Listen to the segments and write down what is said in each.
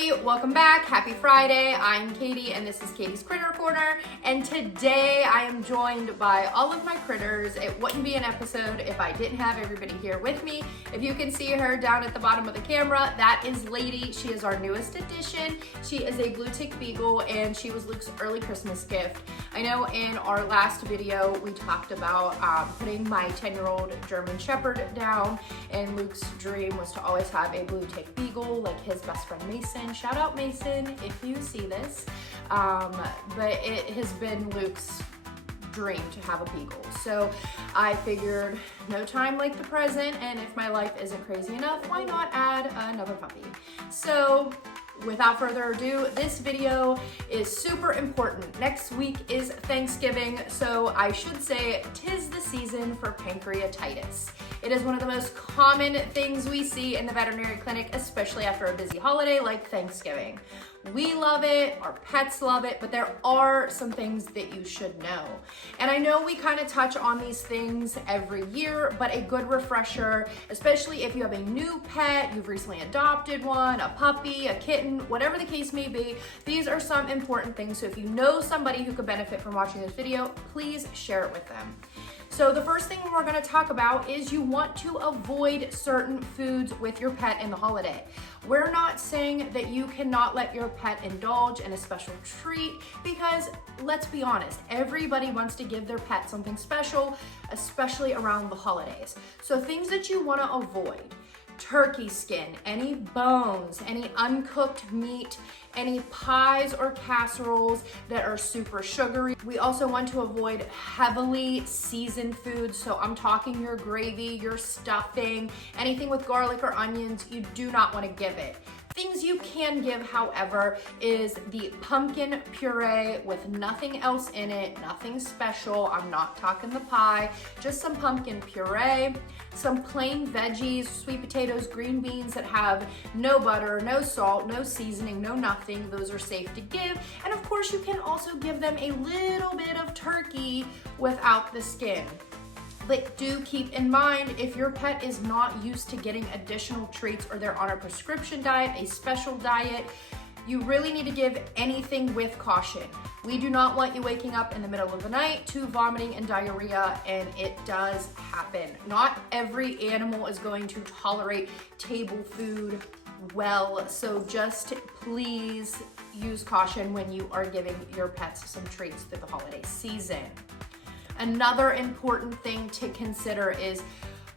everybody, welcome back. Happy Friday. I'm Katie and this is Katie's Critter Corner. And today I am joined by all of my critters. It wouldn't be an episode if I didn't have everybody here with me. If you can see her down at the bottom of the camera, that is Lady. She is our newest addition. She is a blue tick beagle and she was Luke's early Christmas gift. I know in our last video we talked about putting my 10-year-old German Shepherd down, and Luke's dream was to always have a blue tick beagle like his best friend Mason. Shout out Mason if you see this. But it has been Luke's dream to have a beagle. So I figured no time like the present, and if my life isn't crazy enough, why not add another puppy? So without further ado, this video is super important. Next week is Thanksgiving, so I should say 'tis the season for pancreatitis. It is one of the most common things we see in the veterinary clinic, especially after a busy holiday like Thanksgiving. We love it, our pets love it, but there are some things that you should know. And I know we kind of touch on these things every year, but a good refresher, especially if you have a new pet, you've recently adopted one, a puppy, a kitten, whatever the case may be, these are some important things. So if you know somebody who could benefit from watching this video, please share it with them. So the first thing we're gonna talk about is you want to avoid certain foods with your pet in the holiday. We're not saying that you cannot let your pet indulge in a special treat, because let's be honest, everybody wants to give their pet something special, especially around the holidays. So things that you wanna avoid: turkey skin, any bones, any uncooked meat, any pies or casseroles that are super sugary. We also want to avoid heavily seasoned foods. So I'm talking your gravy, your stuffing, anything with garlic or onions, you do not want to give it. Things you can give, however, is the pumpkin puree with nothing else in it, nothing special. I'm not talking the pie, just some pumpkin puree, some plain veggies, sweet potatoes, green beans that have no butter, no salt, no seasoning, no nothing. Those are safe to give. And of course, you can also give them a little bit of turkey without the skin. But do keep in mind, if your pet is not used to getting additional treats or they're on a prescription diet, a special diet, you really need to give anything with caution. We do not want you waking up in the middle of the night to vomiting and diarrhea, and it does happen. Not every animal is going to tolerate table food well, so just please use caution when you are giving your pets some treats through the holiday season. Another important thing to consider is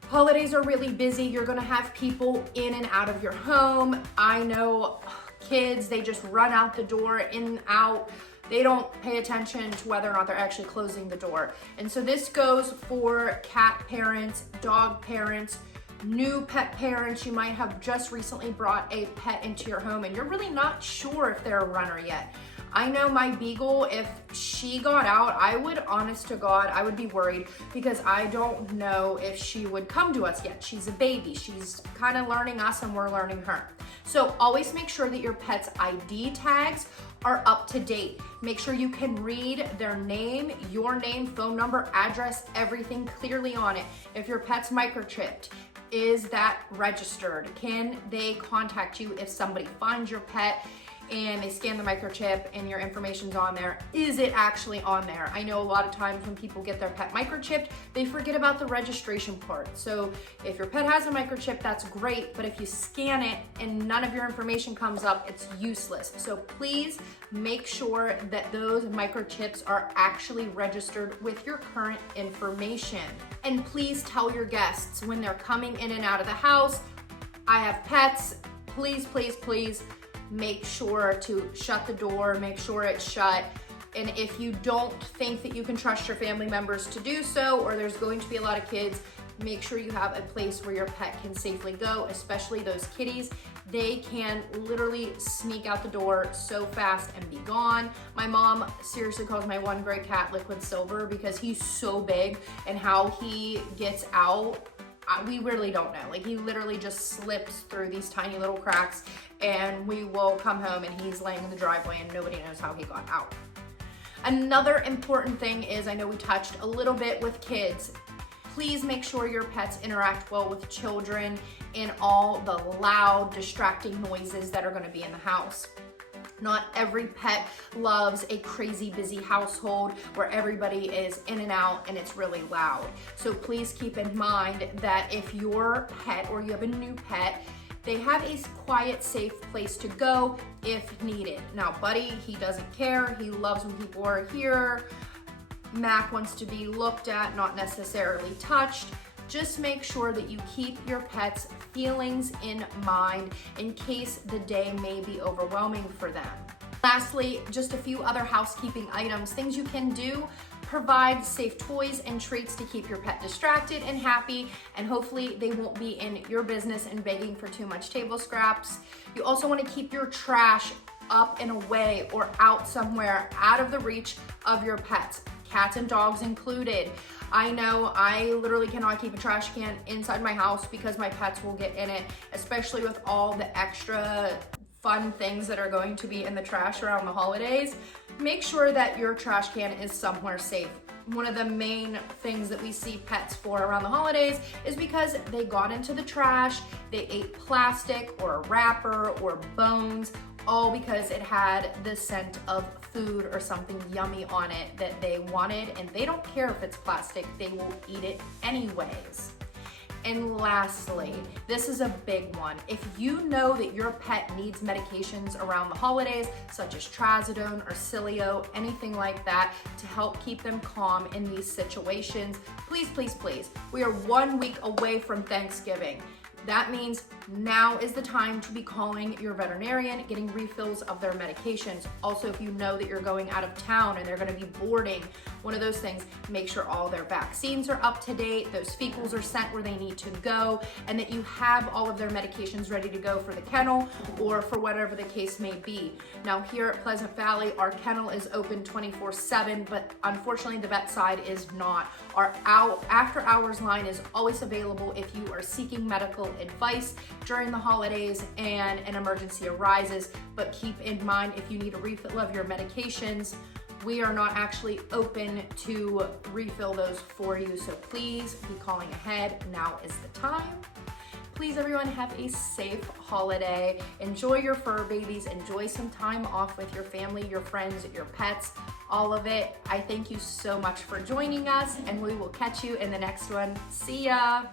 holidays are really busy. You're gonna have people in and out of your home. I know kids, they just run out the door, in and out. They don't pay attention to whether or not they're actually closing the door. And so this goes for cat parents, dog parents, new pet parents. You might have just recently brought a pet into your home and you're really not sure if they're a runner yet. I know my beagle, if she got out, I would, honest to God, I would be worried, because I don't know if she would come to us yet. She's a baby. She's kind of learning us and we're learning her. So always make sure that your pet's ID tags are up to date. Make sure you can read their name, your name, phone number, address, everything clearly on it. If your pet's microchipped, is that registered? Can they contact you if somebody finds your pet and they scan the microchip and your information's on there? Is it actually on there? I know a lot of times when people get their pet microchipped, they forget about the registration part. So if your pet has a microchip, that's great, but if you scan it and none of your information comes up, it's useless. So please make sure that those microchips are actually registered with your current information. And please tell your guests when they're coming in and out of the house, I have pets, please, please, please, make sure to shut the door, make sure it's shut. And if you don't think that you can trust your family members to do so, or there's going to be a lot of kids, make sure you have a place where your pet can safely go, especially those kitties. They can literally sneak out the door so fast and be gone. My mom seriously calls my one gray cat Liquid Silver because he's so big, and how he gets out, we really don't know. Like, he literally just slips through these tiny little cracks, and we will come home and he's laying in the driveway and nobody knows how he got out. Another important thing is, I know we touched a little bit with kids, Please make sure your pets interact well with children and all the loud, distracting noises that are going to be in the house. Not every pet loves a crazy busy household where everybody is in and out and it's really loud. So please keep in mind that if your pet or you have a new pet, they have a quiet, safe place to go if needed. Now, Buddy, he doesn't care. He loves when people are here. Mac wants to be looked at, not necessarily touched. Just make sure that you keep your pet's feelings in mind in case the day may be overwhelming for them. Lastly, just a few other housekeeping items, things you can do. Provide safe toys and treats to keep your pet distracted and happy, and hopefully they won't be in your business and begging for too much table scraps. You also want to keep your trash up and away or out somewhere out of the reach of your pets, cats and dogs included. I know I literally cannot keep a trash can inside my house because my pets will get in it, especially with all the extra fun things that are going to be in the trash around the holidays. Make sure that your trash can is somewhere safe. One of the main things that we see pets for around the holidays is because they got into the trash, they ate plastic or a wrapper or bones, all because it had the scent of food or something yummy on it that they wanted, and they don't care if it's plastic, they will eat it anyways. And lastly, this is a big one. If you know that your pet needs medications around the holidays, such as trazodone or Cilio, anything like that, to help keep them calm in these situations, please, please, please. We are 1 week away from Thanksgiving. That means now is the time to be calling your veterinarian, getting refills of their medications. Also, if you know that you're going out of town and they're gonna be boarding, one of those things, make sure all their vaccines are up to date, those fecals are sent where they need to go, and that you have all of their medications ready to go for the kennel or for whatever the case may be. Now here at Pleasant Valley, our kennel is open 24/7, but unfortunately the vet side is not. Our after hours line is always available if you are seeking medical advice during the holidays and an emergency arises, but keep in mind if you need a refill of your medications, we are not actually open to refill those for you, so please be calling ahead. Now is the time. Please, everyone, have a safe holiday. Enjoy your fur babies. Enjoy some time off with your family, your friends, your pets, all of it. I thank you so much for joining us, and we will catch you in the next one. See ya.